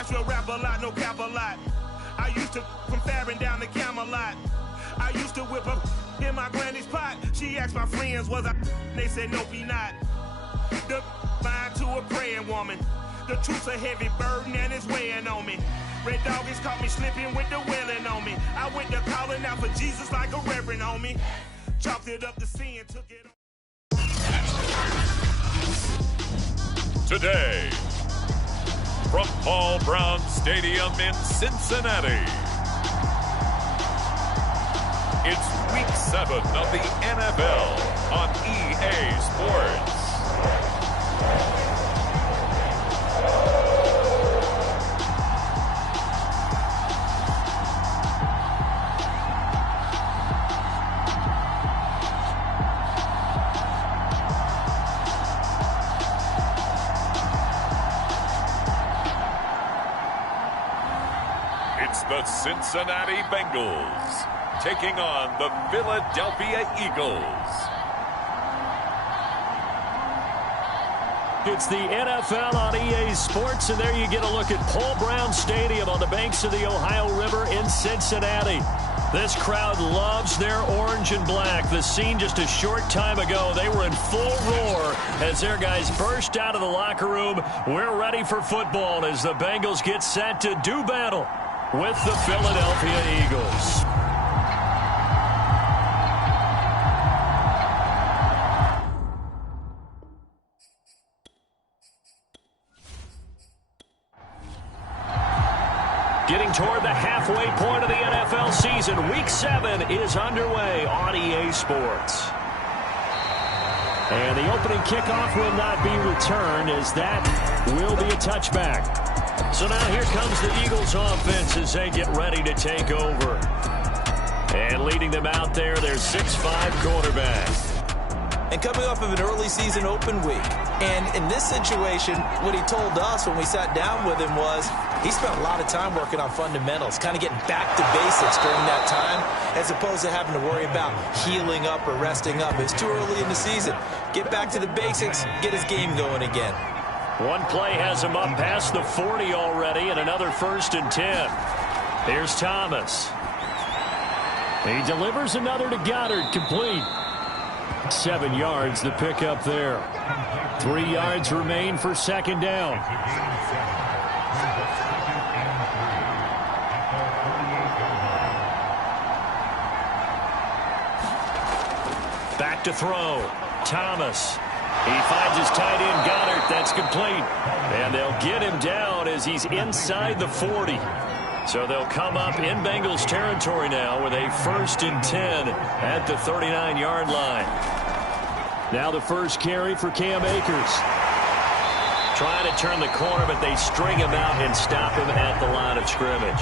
Nashville rap a lot, no cap a lot. I used to from Farron down to Camelot. I used to whip up in my granny's pot. She asked my friends, was I? They said, nope, he not. The line to a praying woman. The truth's a heavy burden and it's weighing on me. Red Dog has caught me slipping with the wailing on me. I went to calling out for Jesus like a reverend on me. Chopped it up to sin, took it on. Today, from Paul Brown Stadium in Cincinnati, it's Week 7 of the NFL on EA Sports. It's the Cincinnati Bengals taking on the Philadelphia Eagles. It's the NFL on EA Sports, and there you get a look at Paul Brown Stadium on the banks of the Ohio River in Cincinnati. This crowd loves their orange and black. The scene just a short time ago, they were in full roar as their guys burst out of the locker room. We're ready for football as the Bengals get set to do battle with the Philadelphia Eagles. Getting toward the halfway point of the NFL season, Week 7 is underway on EA Sports. And the opening kickoff will not be returned as that will be a touchback. So now here comes the Eagles offense as they get ready to take over. And leading them out there, their 6'5" quarterback. And coming off of an early season open week. And in this situation, what he told us when we sat down with him was he spent a lot of time working on fundamentals, kind of getting back to basics during that time, as opposed to having to worry about healing up or resting up. It's too early in the season. Get back to the basics, get his game going again. One play has him up past the 40 already, and another 1st and 10. Here's Thomas. He delivers another to Goddard, complete. 7 yards, the pickup there. 3 yards remain for 2nd down. Back to throw. Thomas. He finds his tight end, Goddard. That's complete. And they'll get him down as he's inside the 40. So they'll come up in Bengals territory now with a 1st and 10 at the 39-yard line. Now the first carry for Cam Akers. Trying to turn the corner, but they string him out and stop him at the line of scrimmage.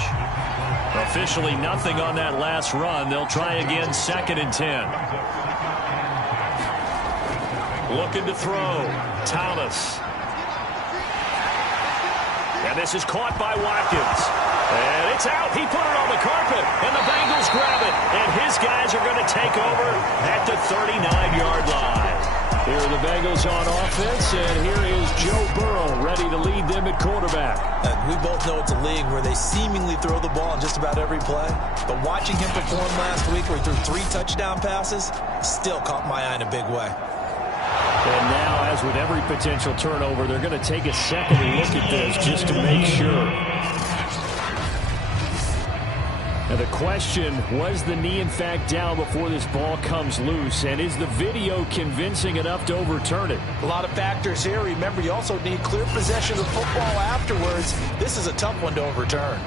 Officially nothing on that last run. They'll try again, 2nd and 10. Looking to throw. Thomas. And this is caught by Watkins. And it's out. He put it on the carpet. And the Bengals grab it. And his guys are going to take over at the 39-yard line. Here are the Bengals on offense. And here is Joe Burrow ready to lead them at quarterback. And we both know it's a league where they seemingly throw the ball in just about every play. But watching him perform last week where he threw 3 touchdown passes still caught my eye in a big way. And now, as with every potential turnover, they're going to take a second look at this just to make sure. Now the question, was the knee in fact down before this ball comes loose? And is the video convincing enough to overturn it? A lot of factors here. Remember, you also need clear possession of football afterwards. This is a tough one to overturn.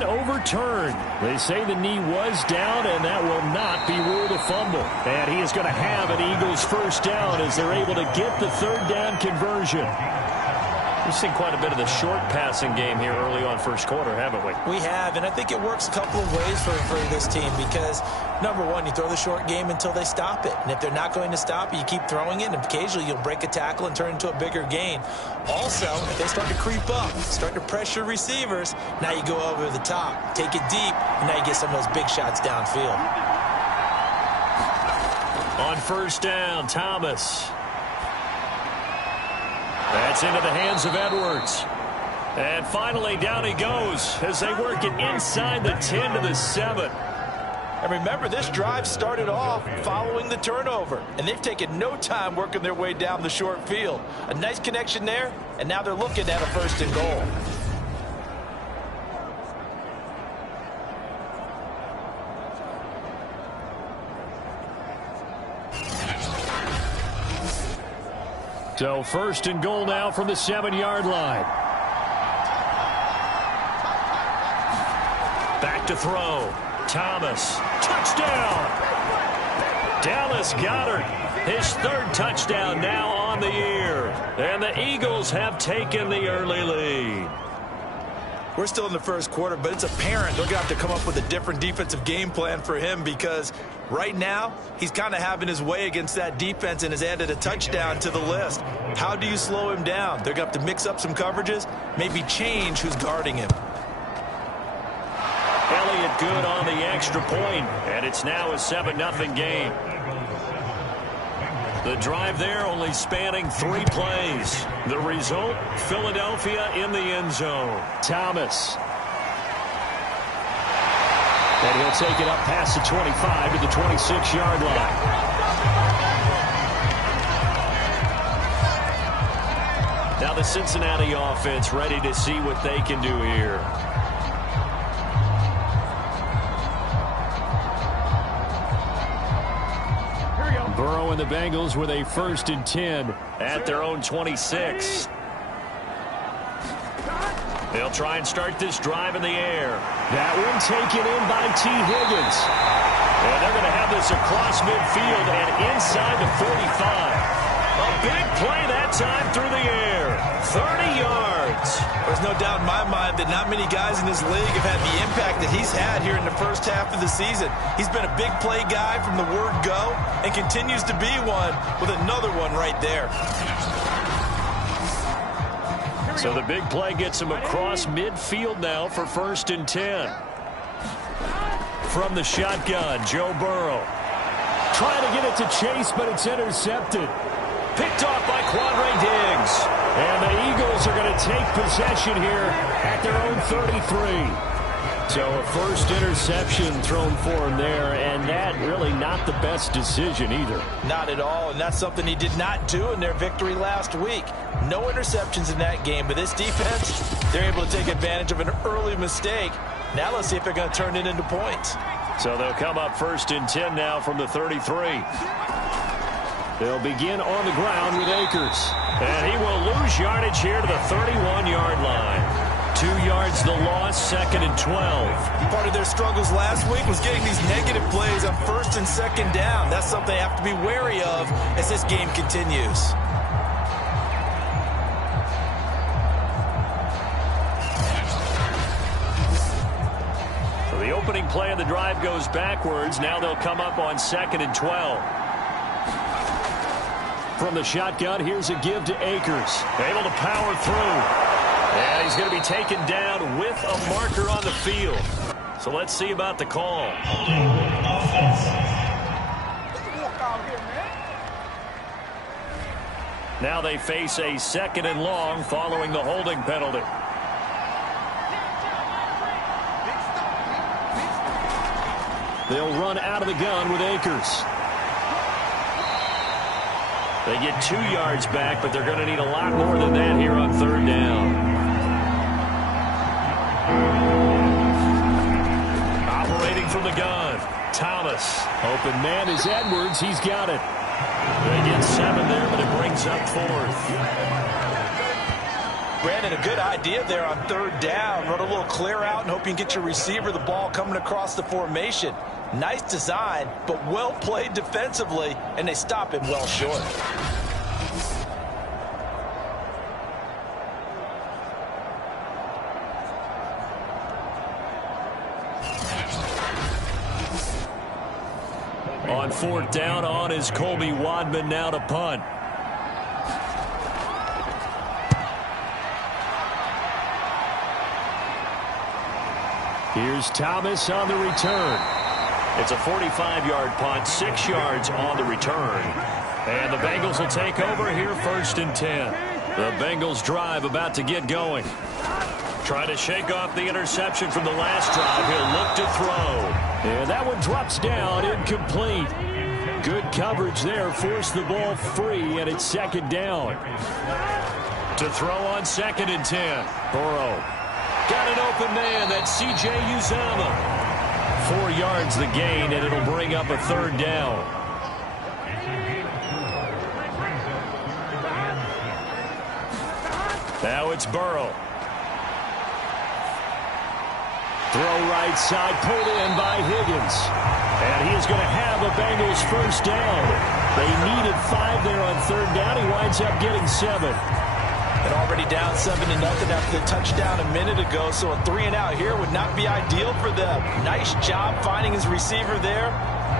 Overturned. They say the knee was down, and that will not be ruled a fumble. And he is going to have an Eagles 1st down as they're able to get the 3rd down conversion. We've seen quite a bit of the short passing game here early on first quarter, haven't we? We have, and I think it works a couple of ways for this team because, number one, you throw the short game until they stop it. And if they're not going to stop it, you keep throwing it, and occasionally you'll break a tackle and turn into a bigger gain. Also, if they start to creep up, start to pressure receivers, now you go over the top, take it deep, and now you get some of those big shots downfield. On first down, Thomas. That's into the hands of Edwards. And finally, down he goes as they work it inside the 10 to the 7. And remember, this drive started off following the turnover, and they've taken no time working their way down the short field. A nice connection there, and now they're looking at a 1st and goal. So 1st and goal now from the 7-yard line. Back to throw. Thomas. Touchdown! Dallas Goedert, his 3rd touchdown now on the year. And the Eagles have taken the early lead. We're still in the first quarter, but it's apparent they're going to have to come up with a different defensive game plan for him because right now he's kind of having his way against that defense and has added a touchdown to the list. How do you slow him down? They're going to have to mix up some coverages, maybe change who's guarding him. Elliott good on the extra point, and it's now a 7-0 game. The drive there only spanning 3 plays. The result, Philadelphia in the end zone. Thomas. And he'll take it up past the 25 to the 26-yard line. Now the Cincinnati offense ready to see what they can do here. Burrow and the Bengals with a 1st and 10 at their own 26. They'll try and start this drive in the air. That one taken in by T. Higgins. And they're going to have this across midfield and inside the 45. A big play that time through the air. 30 yards. There's no doubt in my mind that not many guys in this league have had the impact that he's had here in the first half of the season. He's been a big play guy from the word go and continues to be one with another one right there. So the big play gets him across midfield now for 1st and 10. From the shotgun, Joe Burrow. Trying to get it to Chase, but it's intercepted. Picked off by Quandre Diggs. And the Eagles are going to take possession here at their own 33. So a 1st interception thrown for him there, and that really not the best decision either. Not at all, and that's something he did not do in their victory last week. No interceptions in that game, but this defense, they're able to take advantage of an early mistake. Now let's see if they're going to turn it into points. So they'll come up 1st and 10 now from the 33. They'll begin on the ground with Akers. And he will lose yardage here to the 31-yard line. 2 yards the loss, 2nd and 12. Part of their struggles last week was getting these negative plays on 1st and 2nd down. That's something they have to be wary of as this game continues. So the opening play of the drive goes backwards. Now they'll come up on 2nd and 12. From the shotgun, here's a give to Akers. Able to power through. And he's going to be taken down with a marker on the field. So let's see about the call. Now they face a 2nd and long following the holding penalty. They'll run out of the gun with Akers. They get 2 yards back, but they're going to need a lot more than that here on 3rd down. Operating from the gun, Thomas. Open man is Edwards. He's got it. They get 7 there, but it brings up 4th. Brandon, a good idea there on 3rd down. Run a little clear out and hope you can get your receiver the ball coming across the formation. Nice design, but well played defensively, and they stop him well short. On 4th down, on is Colby Wadman now to punt. Here's Thomas on the return. It's a 45-yard punt, 6 yards on the return. And the Bengals will take over here 1st and 10. The Bengals drive about to get going. Trying to shake off the interception from the last drive. He'll look to throw. And that one drops down, incomplete. Good coverage there, forced the ball free, and it's 2nd down. To throw on 2nd and 10. Burrow. Got an open man, that's C.J. Uzomah. 4 yards the gain, and it'll bring up a 3rd down. Now it's Burrow. Throw right side, pulled in by Higgins. And he is going to have a Bengals 1st down. They needed 5 there on 3rd down. He winds up getting 7. And already down 7-0 after the touchdown a minute ago, so a 3 and out here would not be ideal for them. Nice job finding his receiver there,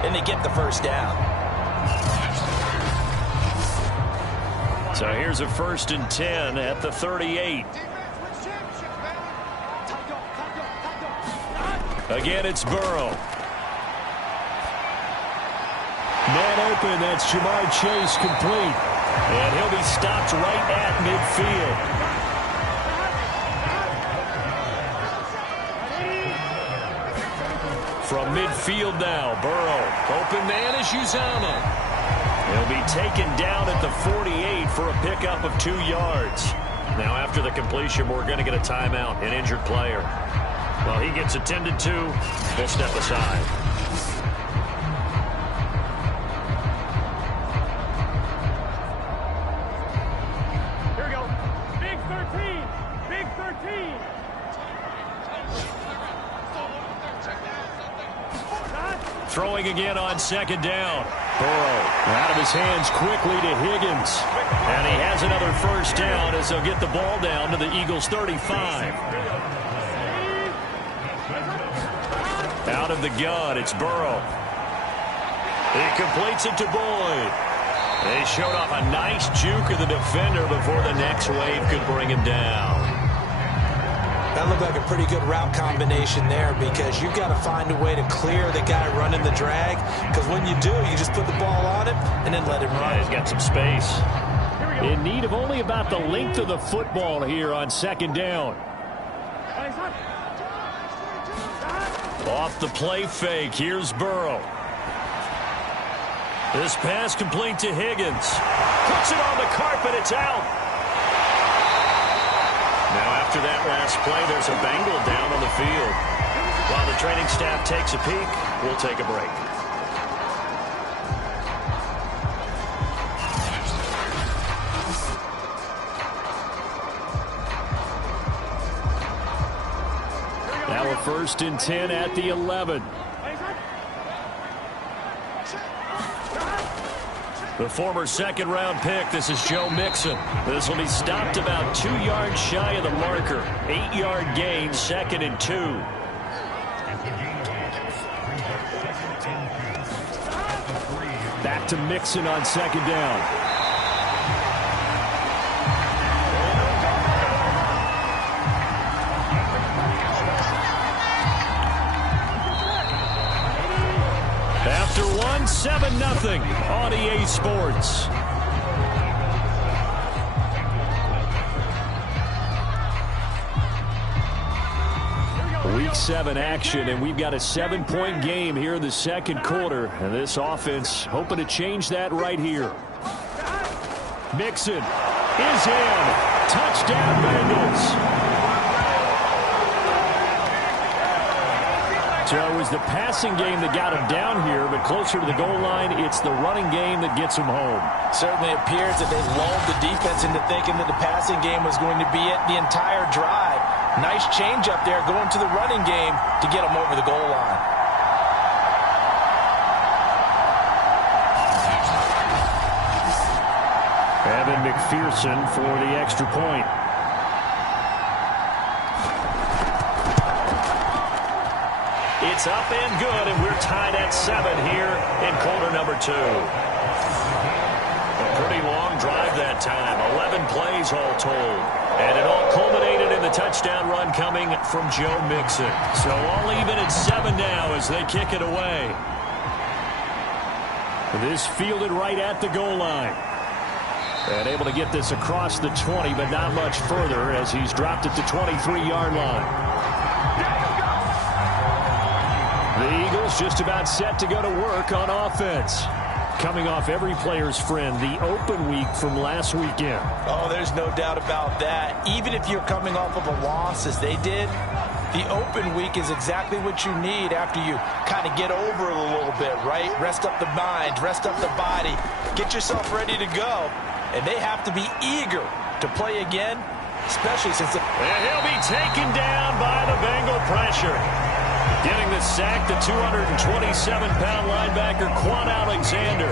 and they get the 1st down. So here's a 1st and 10 at the 38. Again, it's Burrow. Man open, that's Jamar Chase complete. And he'll be stopped right at midfield. From midfield now, Burrow. Open man is Uzomah. He'll be taken down at the 48 for a pickup of 2 yards. Now after the completion, we're going to get a timeout, an injured player. Well, he gets attended to. We'll step aside. Throwing again on 2nd down. Burrow out of his hands quickly to Higgins. And he has another 1st down as they'll get the ball down to the Eagles' 35. Out of the gun, it's Burrow. He completes it to Boyd. They showed off a nice juke of the defender before the next wave could bring him down. That looked like a pretty good route combination there because you've got to find a way to clear the guy running the drag, because when you do, you just put the ball on him and then let him run. Yeah, he's got some space. In need of only about the length of the football here on 2nd down. Off the play fake, here's Burrow. This pass complete to Higgins. Puts it on the carpet, it's out. Now after that last play, there's a Bengal down on the field. While the training staff takes a peek, we'll take a break. Now a 1st and 10 at the 11. The former 2nd-round pick, this is Joe Mixon. This will be stopped about 2 yards shy of the marker. 8-yard gain, 2nd and 2. Back to Mixon on 2nd down. After 7-0 on EA Sports. Week 7 action, and we've got a 7-point game here in the 2nd quarter. And this offense hoping to change that right here. Mixon is in. Touchdown, Bengals. So it was the passing game that got him down here, but closer to the goal line, it's the running game that gets him home. Certainly appears that they lulled the defense into thinking that the passing game was going to be it the entire drive. Nice change up there going to the running game to get him over the goal line. Evan McPherson for the extra point. It's up and good, and we're tied at 7 here in quarter number 2. A pretty long drive that time, 11 plays all told. And it all culminated in the touchdown run coming from Joe Mixon. So all even at 7 now as they kick it away. This fielded right at the goal line. And able to get this across the 20, but not much further as he's dropped it to 23-yard line. The Eagles just about set to go to work on offense. Coming off every player's friend, the open week from last weekend. Oh, there's no doubt about that. Even if you're coming off of a loss as they did, the open week is exactly what you need after you kind of get over it a little bit, right? Rest up the mind, rest up the body, get yourself ready to go. And they have to be eager to play again, especially since and he'll be taken down by the Bengal pressure. Getting the sack, the 227-pound linebacker, Quan Alexander.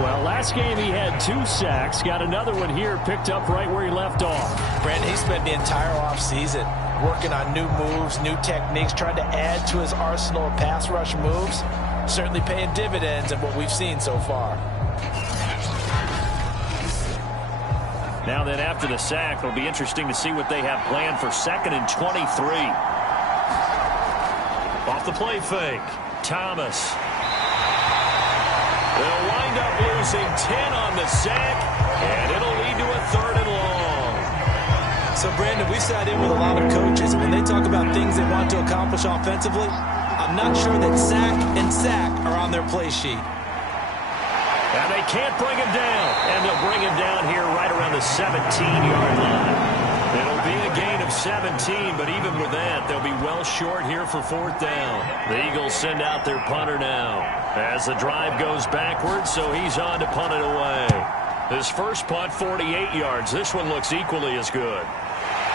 Well, last game he had 2 sacks. Got another one here, picked up right where he left off. Brandon, he spent the entire offseason working on new moves, new techniques, trying to add to his arsenal of pass rush moves. Certainly paying dividends in what we've seen so far. Now then, after the sack, it'll be interesting to see what they have planned for 2nd and 23. Off the play fake, Thomas. They'll wind up losing 10 on the sack, and it'll lead to a 3rd and long. So, Brandon, we've sat in with a lot of coaches, and when they talk about things they want to accomplish offensively, I'm not sure that sack and sack are on their play sheet. And they can't bring him down. And they'll bring him down here right around the 17-yard line. It'll be a gain of 17, but even with that, they'll be well short here for 4th down. The Eagles send out their punter now as the drive goes backwards, so he's on to punt it away. His first punt, 48 yards. This one looks equally as good.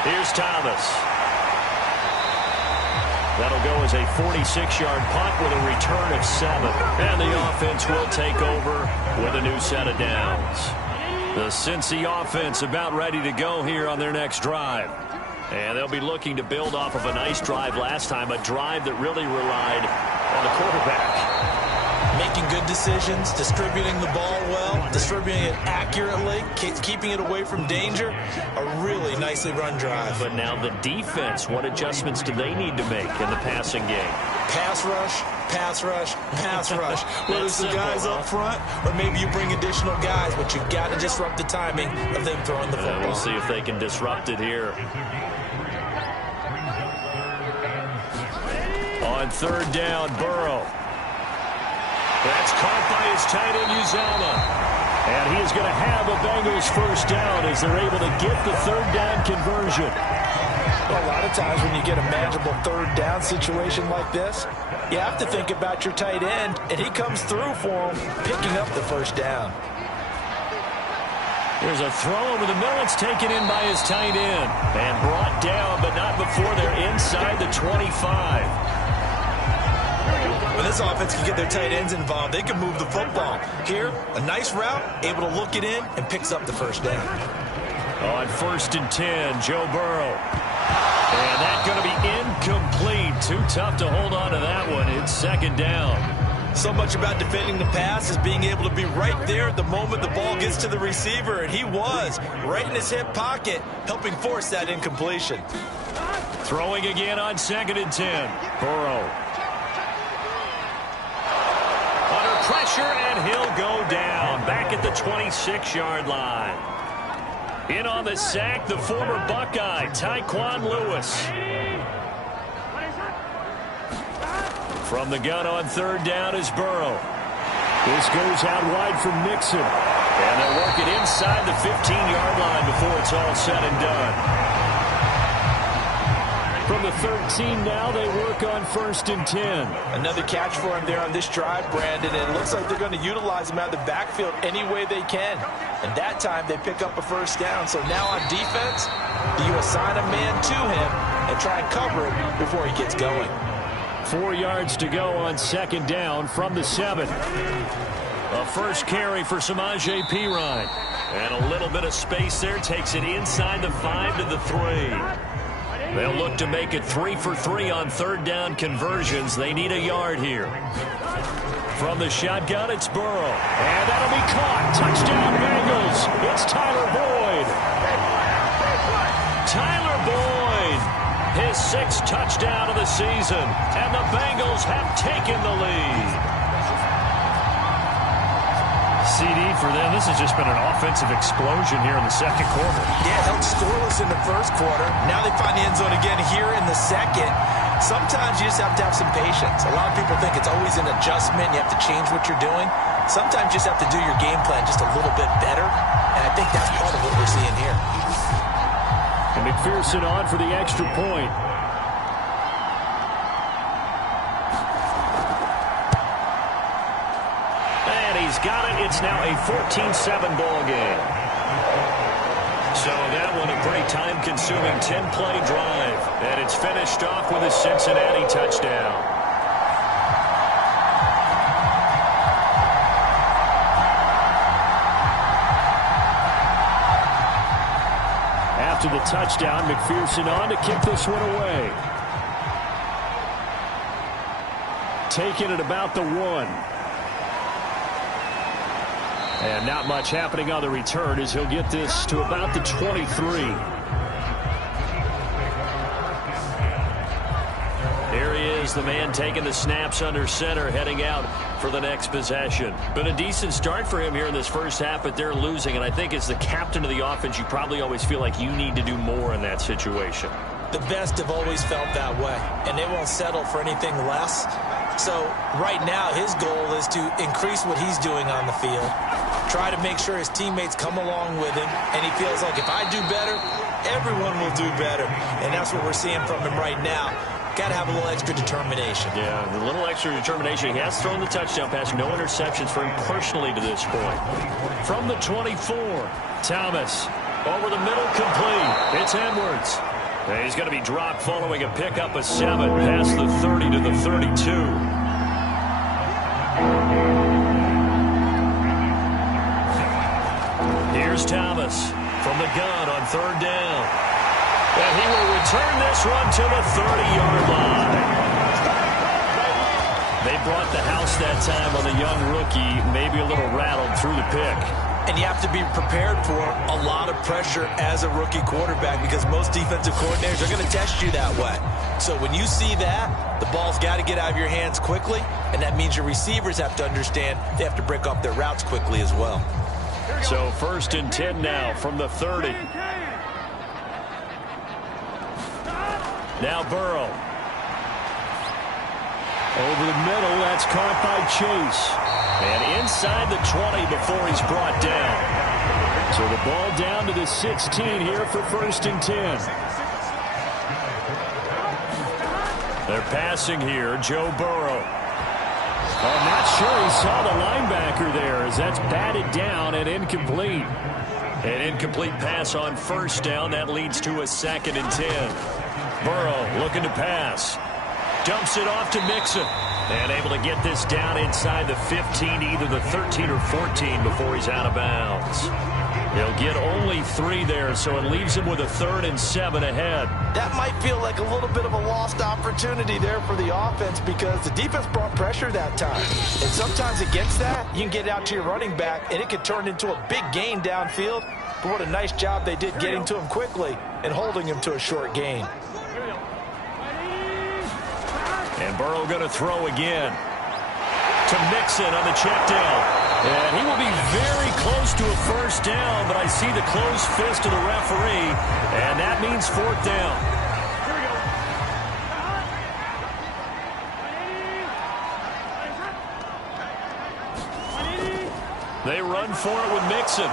Here's Thomas. That'll go as a 46-yard punt with a return of 7. And the offense will take over with a new set of downs. The Cincy offense about ready to go here on their next drive. And they'll be looking to build off of a nice drive last time, a drive that really relied on the quarterback. Making good decisions, distributing the ball well, distributing it accurately, keeping it away from danger. A really nicely run drive. But now the defense, what adjustments do they need to make in the passing game? Pass rush, pass rush, pass rush. Whether it's the guys up front or maybe you bring additional guys, but you've got to disrupt the timing of them throwing the football. We'll see if they can disrupt it here. On 3rd down, Burrow. That's caught by his tight end, Uzama. And he is going to have a Bengals first down as they're able to get the 3rd down conversion. Well, a lot of times when you get a manageable 3rd down situation like this, you have to think about your tight end, and he comes through for him, picking up the first down. There's a throw over the middle. It's taken in by his tight end. And brought down, but not before they're inside the 25. When this offense can get their tight ends involved, they can move the football. Here, a nice route, able to look it in, and picks up the first down. On 1st and 10, Joe Burrow. And that's going to be incomplete. Too tough to hold on to that one. It's 2nd down. So much about defending the pass is being able to be right there at the moment the ball gets to the receiver, and he was right in his hip pocket, helping force that incompletion. Throwing again on 2nd and 10. Burrow. Under pressure, and he'll go down back at the 26-yard line. In on the sack, the former Buckeye, Tyquan Lewis. From the gun on 3rd down is Burrow. This goes out wide from Mixon. And they'll work it inside the 15-yard line before it's all said and done. From the 13 now, they work on 1st and 10. Another catch for him there on this drive, Brandon, and it looks like they're going to utilize him out of the backfield any way they can. And that time, they pick up a first down. So now on defense, you assign a man to him and try and cover it before he gets going. 4 yards to go on 2nd down from the 7. A first carry for Samaje Perine. And a little bit of space there takes it inside the 5 to the 3. They'll look to make it 3 for 3 on third down conversions. They need a yard here. From the shotgun, it's Burrow. And that'll be caught. Touchdown, Bengals. It's Tyler Boyd. Tyler Boyd, his 6th touchdown of the season. And the Bengals have taken the lead. CD for them, this has just been an offensive explosion here in the second quarter. Yeah, held scoreless in the first quarter. Now they find the end zone again here in the second. Sometimes you just have to have some patience. A lot of people think it's always an adjustment. You have to change what you're doing. Sometimes you just have to do your game plan just a little bit better. And I think that's part of what we're seeing here. And McPherson on for the extra point. And he's got it. It's now a 14-7 ball game. So that one a pretty time-consuming 10-play drive. And it's finished off with a Cincinnati touchdown. After the touchdown, McPherson on to kick this one away. Taking it about the 1. And not much happening on the return as he'll get this to about the 23. Here he is, the man taking the snaps under center, heading out for the next possession. Been a decent start for him here in this first half, but they're losing. And I think as the captain of the offense, you probably always feel like you need to do more in that situation. The best have always felt that way, and they won't settle for anything less. So right now, his goal is to increase what he's doing on the field, try to make sure his teammates come along with him, and he feels like if I do better, everyone will do better. And that's what we're seeing from him right now. Got to have a little extra determination. Yeah, a little extra determination. He has thrown the touchdown pass. No interceptions for him personally to this point. From the 24, Thomas. Over the middle, complete. It's Edwards. And he's going to be dropped following a pickup of 7 past the 30 to the 32. Here's Thomas from the gun on third down. And he will return this one to the 30-yard line. They brought the house that time on the young rookie, maybe a little rattled through the pick. And you have to be prepared for a lot of pressure as a rookie quarterback because most defensive coordinators are going to test you that way. So when you see that, the ball's got to get out of your hands quickly, and that means your receivers have to understand they have to break off their routes quickly as well. So 1st and 10 now from the 30. Now Burrow. Over the middle, that's caught by Chase. And inside the 20 before he's brought down. So the ball down to the 16 here for 1st and 10. They're passing here, Joe Burrow. I'm not sure he saw the linebacker there as that's batted down and incomplete. An incomplete pass on 1st down. That leads to a 2nd and 10. Burrow looking to pass. Dumps it off to Mixon. And able to get this down inside the 15, either the 13 or 14 before he's out of bounds. He'll get only 3 there, so it leaves him with a 3rd and 7 ahead. That might feel like a little bit of a lost opportunity there for the offense because the defense brought pressure that time. And sometimes against that, you can get out to your running back, and it could turn into a big gain downfield. But what a nice job they did getting to him quickly and holding him to a short gain. And Burrow going to throw again to Mixon on the check down. And he will be very close to a 1st down, but I see the closed fist of the referee, and that means 4th down. They run for it with Mixon.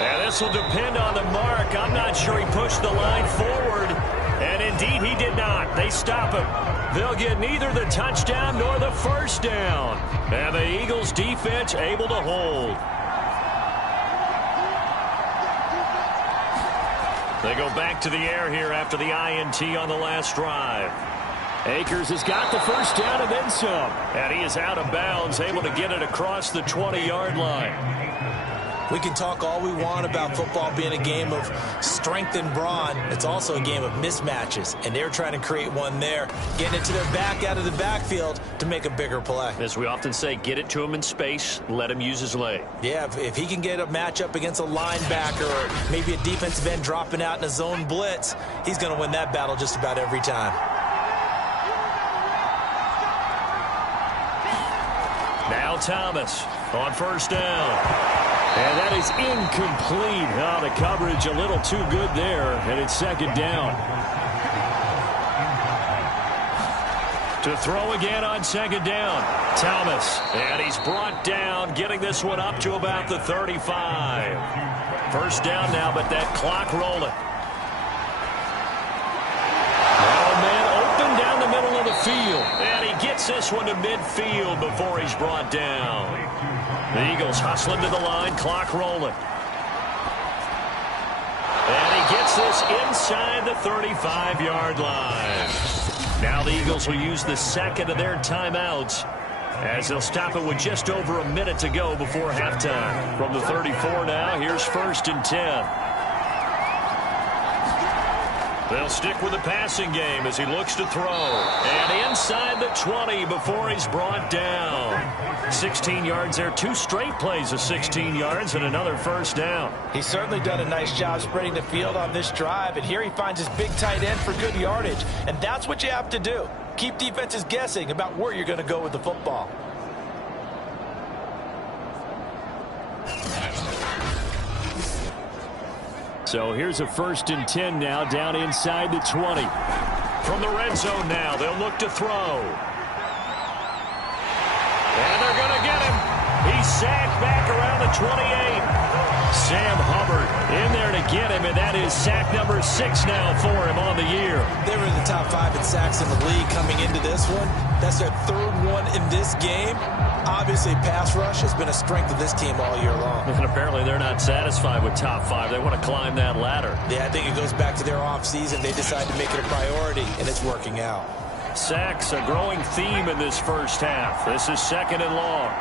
And this will depend on the mark. I'm not sure he pushed the line forward. And indeed, he did not. They stop him. They'll get neither the touchdown nor the 1st down. And the Eagles defense able to hold. They go back to the air here after the INT on the last drive. Akers has got the 1st down and then some. And he is out of bounds, able to get it across the 20-yard line. We can talk all we want about football being a game of strength and brawn. It's also a game of mismatches, and they're trying to create one there, getting it to their back out of the backfield to make a bigger play. As we often say, get it to him in space, let him use his leg. Yeah, if he can get a matchup against a linebacker or maybe a defensive end dropping out in a zone blitz, he's going to win that battle just about every time. Now Thomas on first down. And that is incomplete. Oh, the coverage a little too good there, and it's second down. To throw again on second down. Thomas, and he's brought down, getting this one up to about the 35. First down now, but that clock rolling. Oh, man, open down the middle of the field. And he gets this one to midfield before he's brought down. The Eagles hustling to the line, clock rolling. And he gets this inside the 35-yard line. Now the Eagles will use the second of their timeouts as they'll stop it with just over a minute to go before halftime. From the 34 now, here's first and 10. They'll stick with the passing game as he looks to throw. And inside the 20 before he's brought down. 16 yards there. 2 straight plays of 16 yards and another first down. He's certainly done a nice job spreading the field on this drive. And here he finds his big tight end for good yardage. And that's what you have to do. Keep defenses guessing about where you're going to go with the football. So here's a first and 10 now down inside the 20. From the red zone now, they'll look to throw. And they're going to get him. He's sacked back around the 28. Sam Hubbard in there to get him, and that is sack number 6 now for him on the year. They were in the top 5 in sacks in the league coming into this one. That's their 3rd one in this game. Obviously, pass rush has been a strength of this team all year long. And apparently they're not satisfied with top 5. They want to climb that ladder. Yeah, I think it goes back to their offseason. They decided to make it a priority, and it's working out. Sacks, a growing theme in this first half. This is second and long.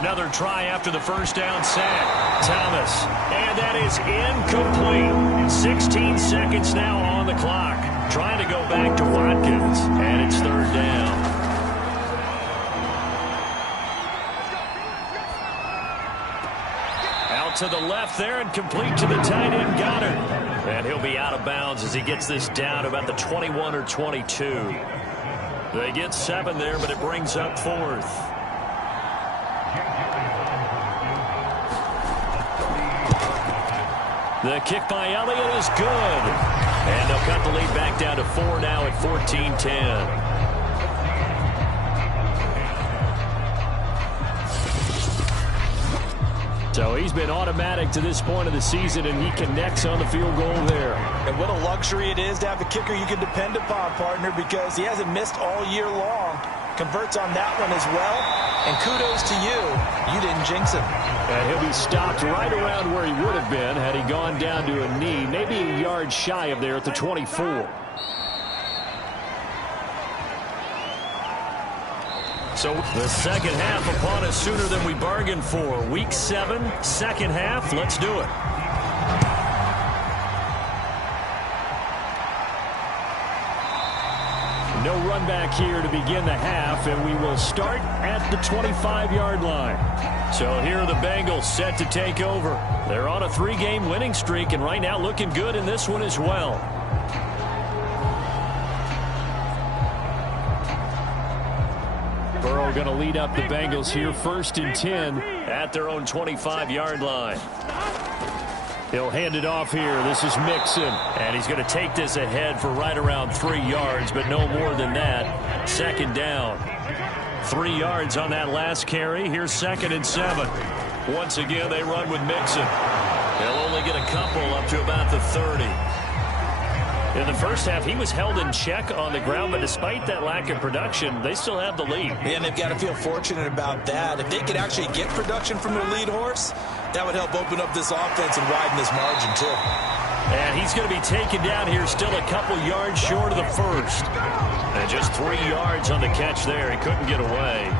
Another try after the first down sack. Thomas, and that is incomplete. 16 seconds now on the clock. Trying to go back to Watkins, and it's 3rd down. To the left there and complete to the tight end Goddard. And he'll be out of bounds as he gets this down to about the 21 or 22. They get 7 there, but it brings up 4th. The kick by Elliott is good. And they'll cut the lead back down to 4 now at 14-10. So he's been automatic to this point of the season, and he connects on the field goal there. And what a luxury it is to have a kicker you can depend upon, partner, because he hasn't missed all year long. Converts on that one as well. And kudos to you. You didn't jinx him. And he'll be stopped right around where he would have been had he gone down to a knee, maybe a yard shy of there at the 24. So the second half upon us sooner than we bargained for. Week 7, second half. Let's do it. No run back here to begin the half, and we will start at the 25-yard line. So here are the Bengals set to take over. They're on a 3-game winning streak, and right now looking good in this one as well. Burrow going to lead up the Bengals here, 1st and 10 at their own 25-yard line. He'll hand it off here. This is Mixon, and he's going to take this ahead for right around 3 yards, but no more than that. Second down. 3 yards on that last carry. Here's 2nd and 7. Once again, they run with Mixon. They'll only get a couple up to about the 30. In the first half, he was held in check on the ground, but despite that lack of production, they still have the lead. And they've got to feel fortunate about that. If they could actually get production from their lead horse, that would help open up this offense and widen this margin, too. And he's going to be taken down here, still a couple yards short of the first. And just 3 yards on the catch there. He couldn't get away.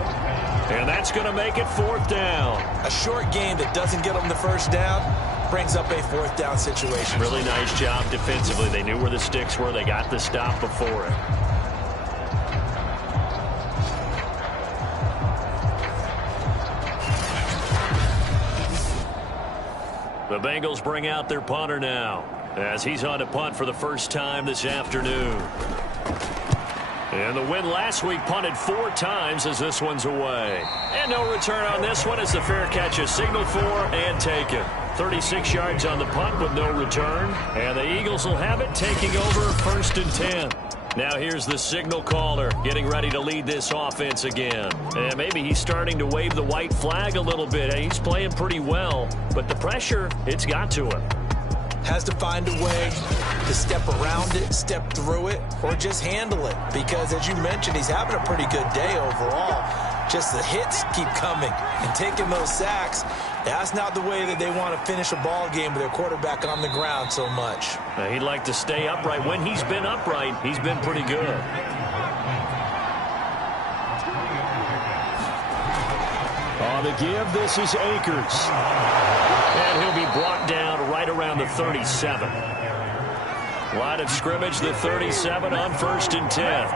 And that's going to make it 4th down. A short game that doesn't get them the first down brings up a 4th down situation. Really nice job defensively. They knew where the sticks were. They got the stop before it. The Bengals bring out their punter now as he's on to punt for the first time this afternoon. And the win last week punted 4 times as this one's away. And no return on this one as the fair catch is signaled for and taken. 36 yards on the punt with no return. And the Eagles will have it taking over 1st and 10. Now here's the signal caller getting ready to lead this offense again. And maybe he's starting to wave the white flag a little bit. He's playing pretty well, but the pressure, it's got to him. Has to find a way to step around it, step through it, or just handle it. Because as you mentioned, he's having a pretty good day overall. Just the hits keep coming and taking those sacks. That's not the way that they want to finish a ball game with their quarterback on the ground so much. Now, he'd like to stay upright. When he's been upright, he's been pretty good. On the give, this is Akers. And he'll be brought down right around the 37. Line of scrimmage, the 37 on 1st and 10.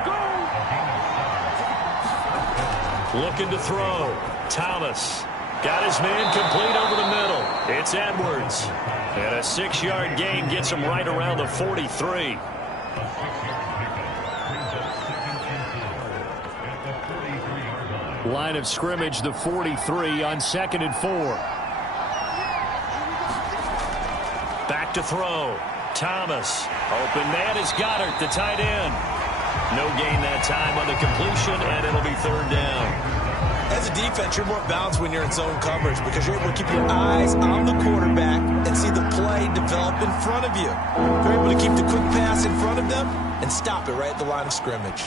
Looking to throw. Thomas. Got his man complete over the middle. It's Edwards. And a 6-yard gain gets him right around the 43. Line of scrimmage, the 43 on 2nd and 4. Back to throw. Thomas. Open man is Goddard, the tight end. No gain that time on the completion, and it'll be 3rd down. As a defense, you're more balanced when you're in zone coverage because you're able to keep your eyes on the quarterback and see the play develop in front of you. You're able to keep the quick pass in front of them and stop it right at the line of scrimmage.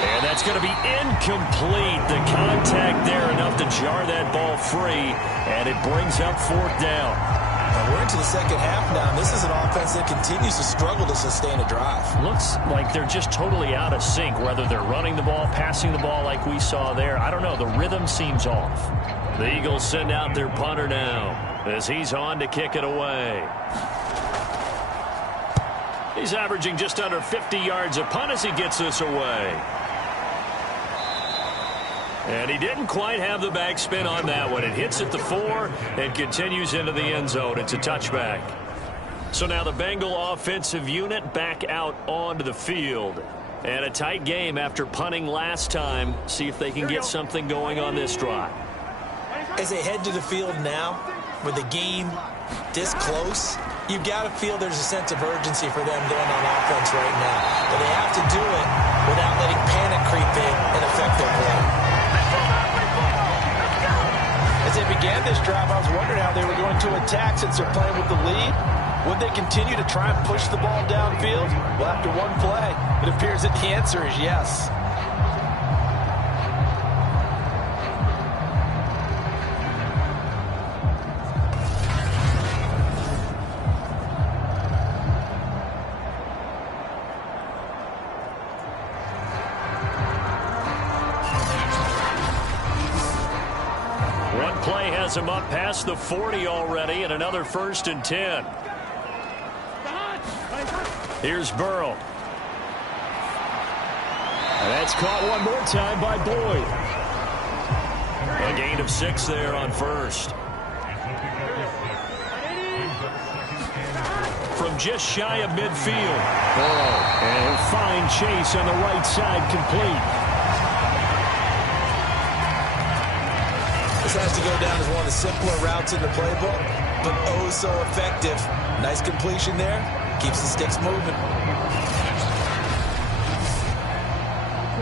And that's going to be incomplete. The contact there enough to jar that ball free, and it brings up 4th down. Now we're into the second half now, and this is an offense that continues to struggle to sustain a drive. Looks like they're just totally out of sync, whether they're running the ball, passing the ball like we saw there. I don't know. The rhythm seems off. The Eagles send out their punter now as he's on to kick it away. He's averaging just under 50 yards a punt as he gets this away. And he didn't quite have the backspin on that one. It hits at the 4 and continues into the end zone. It's a touchback. So now the Bengal offensive unit back out onto the field. And a tight game after punting last time. See if they can get something going on this drive. As they head to the field now, with the game this close, you've got to feel there's a sense of urgency for them going on offense right now. But they have to do it without letting panic creep in and affect their play. As they began this drive, I was wondering how they were going to attack since they're playing with the lead. Would they continue to try and push the ball downfield? Well, after one play, it appears that the answer is yes. Play has him up past the 40 already, and another 1st and 10. Here's Burrow. And that's caught one more time by Boyd. A gain of 6 there on 1st. From just shy of midfield. Burrow. And a fine chase on the right side, complete. This has to go down as one of the simpler routes in the playbook, but oh so effective. Nice completion there. Keeps the sticks moving.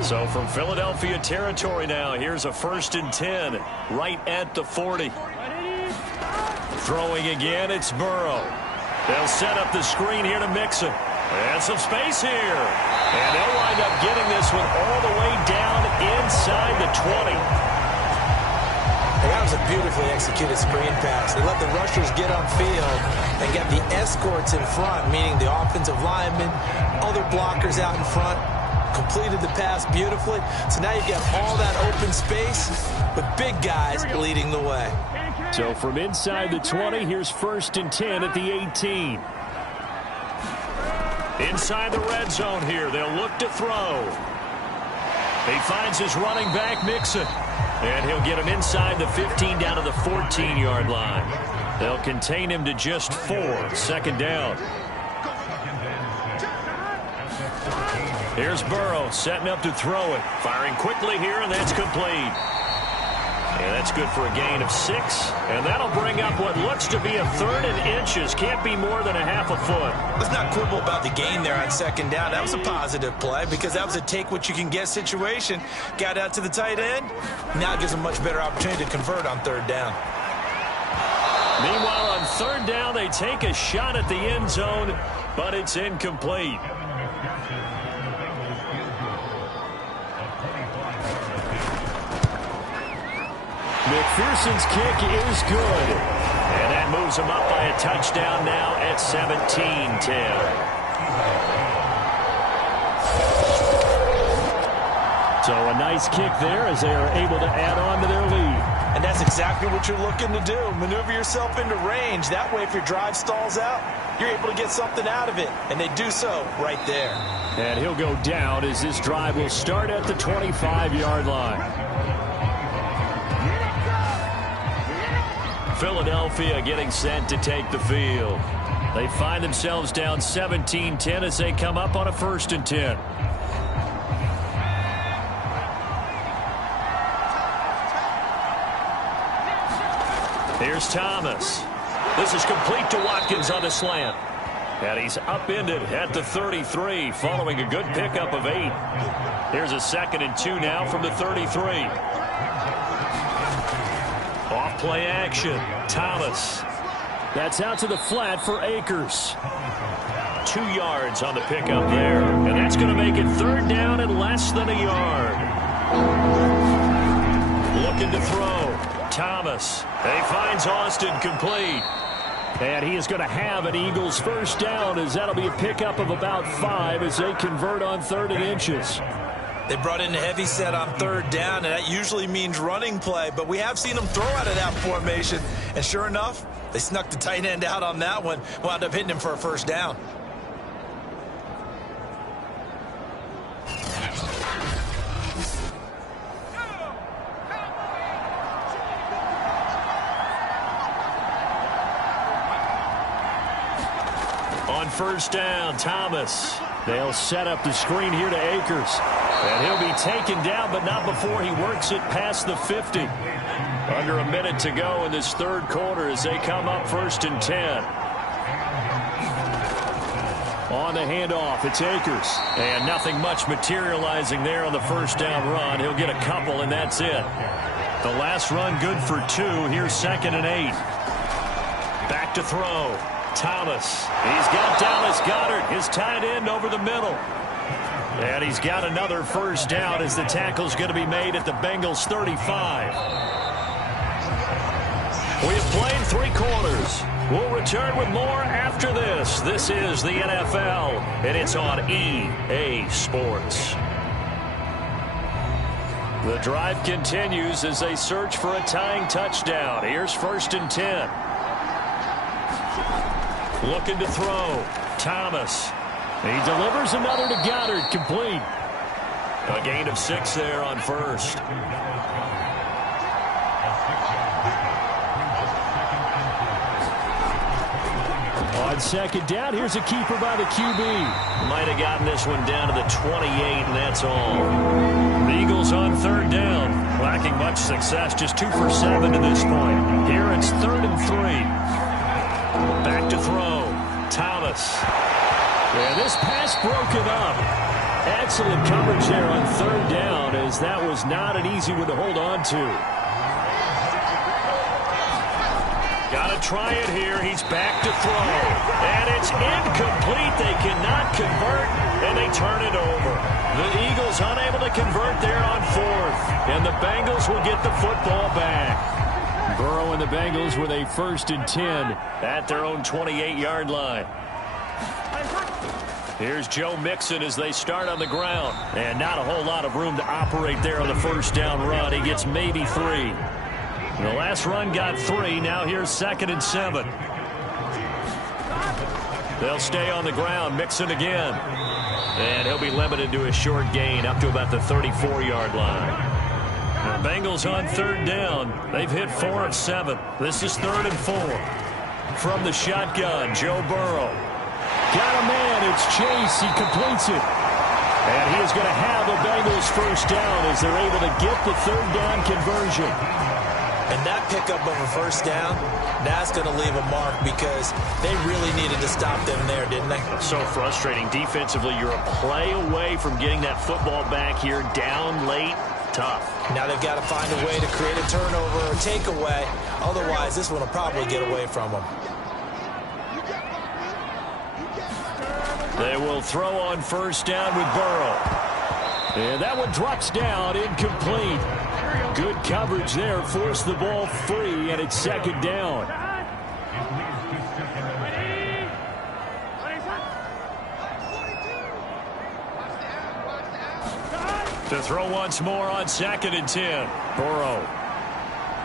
So from Philadelphia territory now, here's a 1st and 10 right at the 40. Throwing again, it's Burrow. They'll set up the screen here to Mixon. And some space here. And they'll wind up getting this one all the way down inside the 20. That was a beautifully executed screen pass. They let the rushers get on field and get the escorts in front, meaning the offensive linemen, other blockers out in front. completed the pass beautifully. So now you've got all that open space with big guys leading the way. So from inside the 20, here's 1st and 10 at the 18. Inside the red zone here, they'll look to throw. He finds his running back, Mixon. And he'll get him inside the 15 down to the 14-yard line. They'll contain him to just 4. 2nd down. Here's Burrow setting up to throw it. Firing quickly here, and that's complete. And that's good for a gain of 6. And that'll bring up what looks to be a 3rd and inches. Can't be more than a half a foot. Let's not quibble about the gain there on 2nd down. That was a positive play because that was a take-what-you-can-get situation. Got out to the tight end. Now it gives them a much better opportunity to convert on 3rd down. Meanwhile, on 3rd down, they take a shot at the end zone, but it's incomplete. McPherson's kick is good. And that moves him up by a touchdown now at 17-10. So a nice kick there as they are able to add on to their lead. And that's exactly what you're looking to do. Maneuver yourself into range. That way, if your drive stalls out, you're able to get something out of it. And they do so right there. And he'll go down as this drive will start at the 25-yard line. Philadelphia getting set to take the field. They find themselves down 17-10 as they come up on a 1st and 10. Here's Thomas. This is complete to Watkins on the slant. And he's upended at the 33 following a good pickup of 8. Here's a 2nd and 2 now from the 33. Off play action. Thomas. That's out to the flat for Akers. 2 yards on the pickup there. And that's going to make it 3rd down and less than a yard. Looking to throw. Thomas. He finds Austin complete. And he is going to have an Eagles 1st down as that'll be a pickup of about 5 as they convert on 3rd and inches. They brought in a heavy set on 3rd down, and that usually means running play. But we have seen them throw out of that formation. And sure enough, they snuck the tight end out on that one. Wound up hitting him for a 1st down. On 1st down, Thomas. They'll set up the screen here to Akers. And he'll be taken down, but not before he works it past the 50. Under a minute to go in this 3rd quarter as they come up 1st and 10. On the handoff, it's Akers. And nothing much materializing there on the 1st down run. He'll get a couple, and that's it. The last run good for 2. Here's 2nd and 8. Back to throw. Thomas. He's got Dallas Goedert, his tight end, over the middle. And he's got another 1st down as the tackle's going to be made at the Bengals 35. We have played 3 quarters. We'll return with more after this. This is the NFL, and it's on EA Sports. The drive continues as they search for a tying touchdown. Here's 1st and 10. Looking to throw. Thomas. He delivers another to Goddard, complete. A gain of 6 there on 1st. On 2nd down, here's a keeper by the QB. Might have gotten this one down to the 28, and that's all. The Eagles on 3rd down. Lacking much success, just 2 for 7 to this point. Here it's 3rd and 3. Back to throw. Thomas. And this pass broken up. Excellent coverage there on 3rd down as that was not an easy one to hold on to. Got to try it here. He's back to throw. And it's incomplete. They cannot convert, and they turn it over. The Eagles unable to convert there on 4th. And the Bengals will get the football back. Burrow and the Bengals with a 1st and 10 at their own 28-yard line. Here's Joe Mixon as they start on the ground. And not a whole lot of room to operate there on the first down run. He gets maybe 3. The last run got 3. Now here's 2nd and 7. They'll stay on the ground. Mixon again. And he'll be limited to a short gain up to about the 34-yard line. The Bengals on 3rd down. They've hit 4 of 7. This is 3rd and 4. From the shotgun, Joe Burrow. Got a man. It's Chase. He completes it. And he is going to have a Bengals first down as they're able to get the 3rd down conversion. And that pickup of a first down, that's going to leave a mark because they really needed to stop them there, didn't they? So frustrating. Defensively, you're a play away from getting that football back here down late. Tough. Now they've got to find a way to create a turnover or takeaway. Otherwise, this one will probably get away from them. They will throw on first down with Burrow. And that one drops down, incomplete. Good coverage there, forced the ball free, and it's 2nd down. To throw once more on 2nd and 10. Burrow.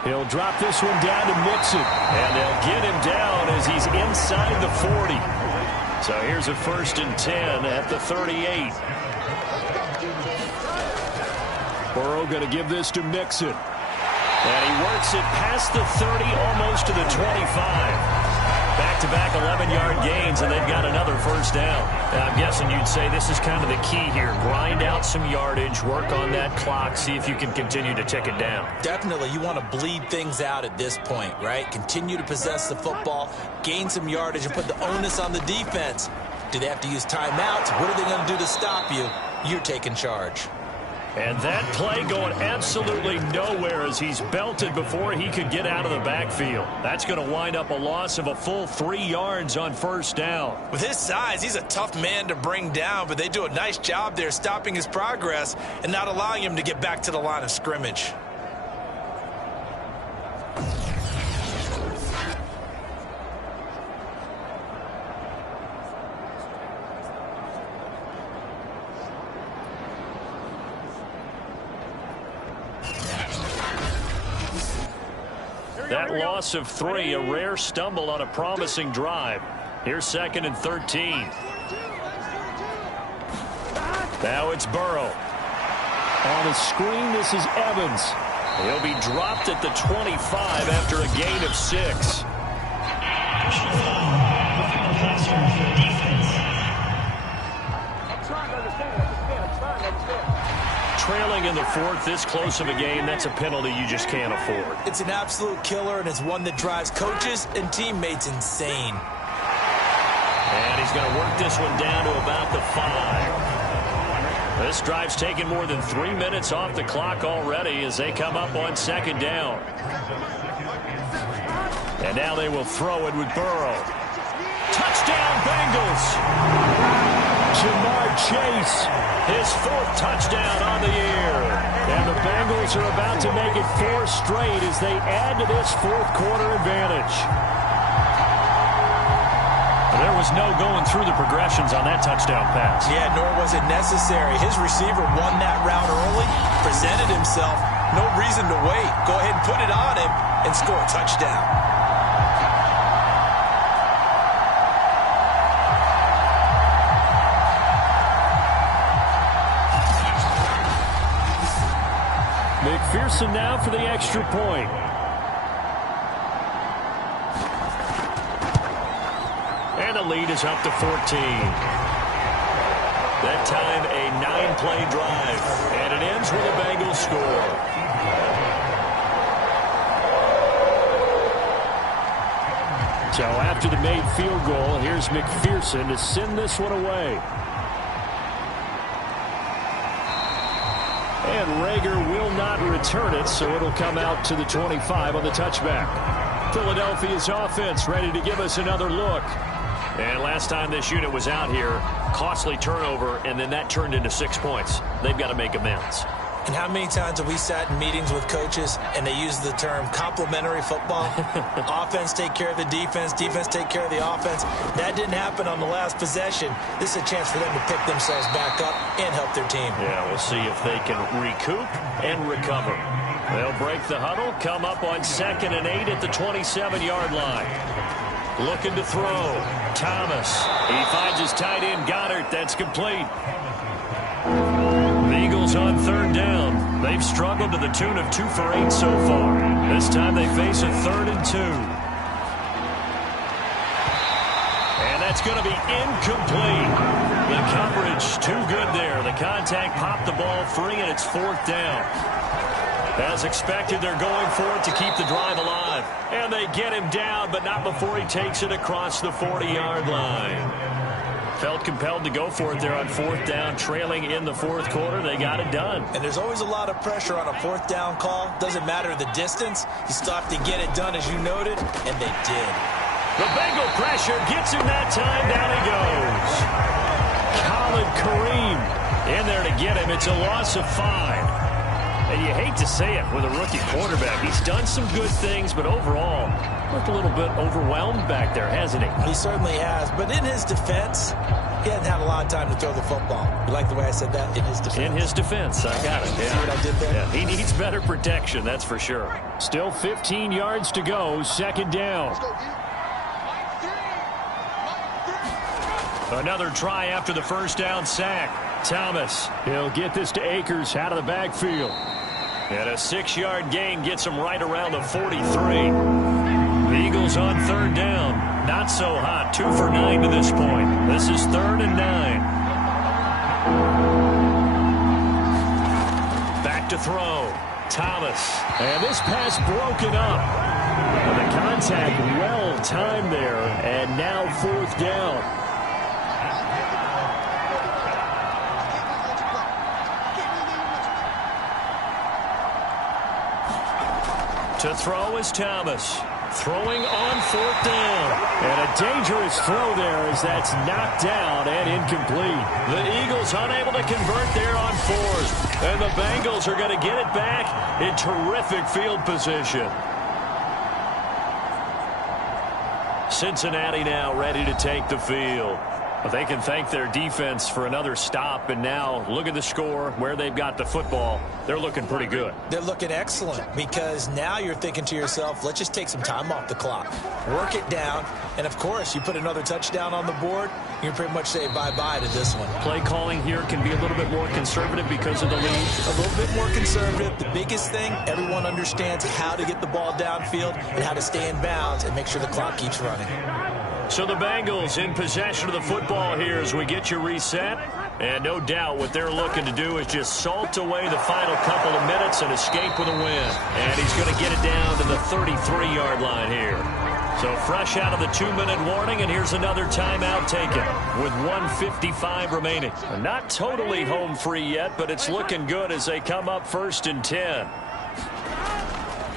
He'll drop this one down to Mixon. And they'll get him down as he's inside the 40. So here's a 1st and 10 at the 38. Burrow going to give this to Mixon. And he works it past the 30, almost to the 25. Back-to-back 11-yard gains, and they've got another first down. And I'm guessing you'd say this is kind of the key here. Grind out some yardage, work on that clock, see if you can continue to tick it down. Definitely. You want to bleed things out at this point, right? Continue to possess the football, gain some yardage, and put the onus on the defense. Do they have to use timeouts? What are they going to do to stop you? You're taking charge. And that play going absolutely nowhere as he's belted before he could get out of the backfield. That's going to wind up a loss of a full 3 yards on first down. With his size, he's a tough man to bring down, but they do a nice job there stopping his progress and not allowing him to get back to the line of scrimmage. That loss of 3, a rare stumble on a promising drive. Here's 2nd and 13. Now it's Burrow. On the screen, this is Evans. He'll be dropped at the 25 after a gain of 6. Trailing in the 4th, this close of a game, that's a penalty you just can't afford. It's an absolute killer, and it's one that drives coaches and teammates insane. And he's going to work this one down to about the 5. This drive's taken more than 3 minutes off the clock already as they come up on 2nd down. And now they will throw it with Burrow. Touchdown, Bengals! Jamar Chase, his 4th touchdown on the year. And the Bengals are about to make it 4 straight as they add to this 4th quarter advantage. There was no going through the progressions on that touchdown pass. Yeah, nor was it necessary. His receiver won that route early, presented himself. No reason to wait. Go ahead and put it on him and score a touchdown. McPherson now for the extra point. And the lead is up to 14. That time a 9-play drive. And it ends with a Bengals score. So after the made field goal, here's McPherson to send this one away. And Rager will not return it, so it'll come out to the 25 on the touchback. Philadelphia's offense ready to give us another look. And last time this unit was out here, costly turnover, and then that turned into 6 points. They've got to make amends. And how many times have we sat in meetings with coaches and they use the term complementary football? Offense take care of the defense, defense take care of the offense. That didn't happen on the last possession. This is a chance for them to pick themselves back up and help their team. Yeah, we'll see if they can recoup and recover. They'll break the huddle, come up on 2nd and 8 at the 27-yard line. Looking to throw. Thomas. He finds his tight end, Goddard. That's complete. The Eagles on 3rd down. They've struggled to the tune of 2 for 8 so far. This time they face a 3rd and 2. And that's going to be incomplete. The coverage too good there. The contact popped the ball free, and it's 4th down. As expected, they're going for it to keep the drive alive. And they get him down, but not before he takes it across the 40-yard line. Felt compelled to go for it there on 4th down, trailing in the 4th quarter. They got it done. And there's always a lot of pressure on a 4th down call. Doesn't matter the distance. You still have to get it done, as you noted, and they did. The Bengal pressure gets him that time. Down he goes. Khalid Kareem in there to get him. It's a loss of 5. And you hate to say it with a rookie quarterback. He's done some good things, but overall, looked a little bit overwhelmed back there, hasn't he? He certainly has. But in his defense, he hasn't had a lot of time to throw the football. You like the way I said that? In his defense. In his defense. I got it. Yeah. See what I did there? Yeah, he needs better protection, that's for sure. Still 15 yards to go. 2nd down. Another try after the 1st down sack. Thomas. He'll get this to Akers out of the backfield. And a 6-yard gain gets him right around the 43. The Eagles on 3rd down. Not so hot. 2 for 9 to this point. This is 3rd and 9. Back to throw. Thomas. And this pass broken up. The contact well timed there. And now 4th down. To throw is Thomas. Throwing on 4th down. And a dangerous throw there as that's knocked down and incomplete. The Eagles unable to convert there on 4th. And the Bengals are going to get it back in terrific field position. Cincinnati now ready to take the field. But they can thank their defense for another stop. And now look at the score, where they've got the football. They're looking pretty good. They're looking excellent because now you're thinking to yourself, let's just take some time off the clock. Work it down. And, of course, you put another touchdown on the board, you can pretty much say bye-bye to this one. Play calling here can be a little bit more conservative because of the lead. A little bit more conservative. The biggest thing, everyone understands how to get the ball downfield and how to stay in bounds and make sure the clock keeps running. So the Bengals in possession of the football here as we get you reset. And no doubt what they're looking to do is just salt away the final couple of minutes and escape with a win. And he's going to get it down to the 33-yard line here. So fresh out of the 2-minute warning, and here's another timeout taken with 1:55 remaining. Not totally home free yet, but it's looking good as they come up 1st and 10.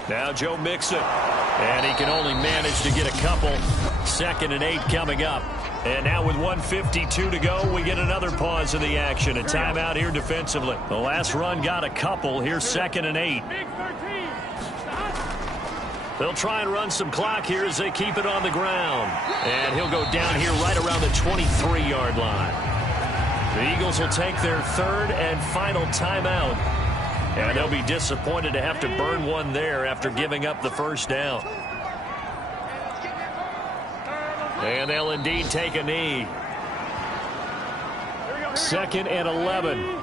Now Joe Mixon, and he can only manage to get a couple. 2nd and 8 coming up. And now with 1:52 to go, we get another pause in the action. A timeout here defensively. The last run got a couple. Here's 2nd and 8. They'll try and run some clock here as they keep it on the ground. And he'll go down here right around the 23-yard line. The Eagles will take their 3rd and final timeout. And they'll be disappointed to have to burn one there after giving up the 1st down. And they'll indeed take a knee. 2nd and 11.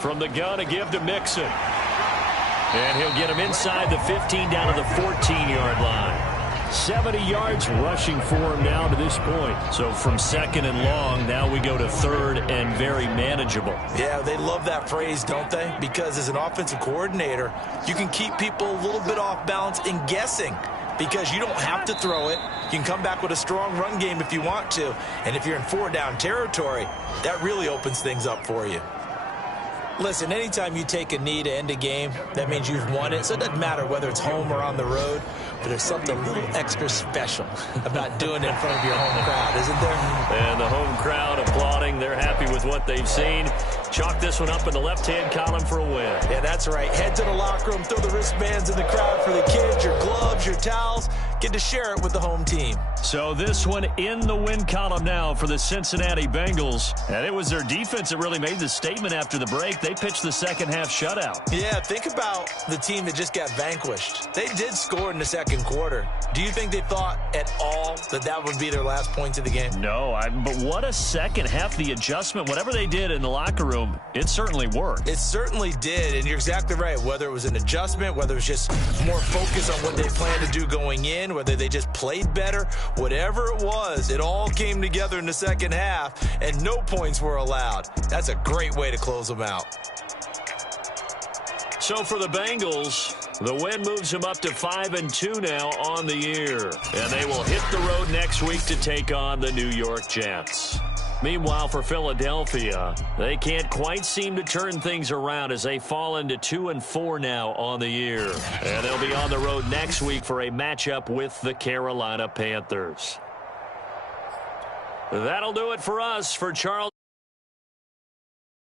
From the gun, a give to Mixon. And he'll get him inside the 15 down to the 14-yard line. 70 yards rushing for him now to this point. So from 2nd and long, now we go to 3rd and very manageable. Yeah, they love that phrase, don't they? Because as an offensive coordinator, you can keep people a little bit off balance and guessing because you don't have to throw it. You can come back with a strong run game if you want to. And if you're in 4-down territory, that really opens things up for you. Listen, anytime you take a knee to end a game, that means you've won it. So it doesn't matter whether it's home or on the road, but there's something a little extra special about doing it in front of your home crowd, isn't there? And the home crowd applauding. They're happy with what they've seen. Chalk this one up in the left-hand column for a win. Yeah, that's right. Head to the locker room, throw the wristbands in the crowd for the kids, your gloves, your towels. Get to share it with the home team. So this one in the win column now for the Cincinnati Bengals. And it was their defense that really made the statement after the break. They pitched the second-half shutout. Yeah, think about the team that just got vanquished. They did score in the second quarter. Do you think they thought at all that that would be their last point of the game? No, but what a second half. The adjustment, whatever they did in the locker room, it certainly worked. It certainly did, and you're exactly right. Whether it was an adjustment, whether it was just more focus on what they planned to do going in, whether they just played better, whatever it was, it all came together in the second half, and no points were allowed. That's a great way to close them out. So for the Bengals, the win moves them up to 5-2 now on the year. And they will hit the road next week to take on the New York Jets. Meanwhile, for Philadelphia, they can't quite seem to turn things around as they fall into 2-4 now on the year. And they'll be on the road next week for a matchup with the Carolina Panthers. That'll do it for us. For Charles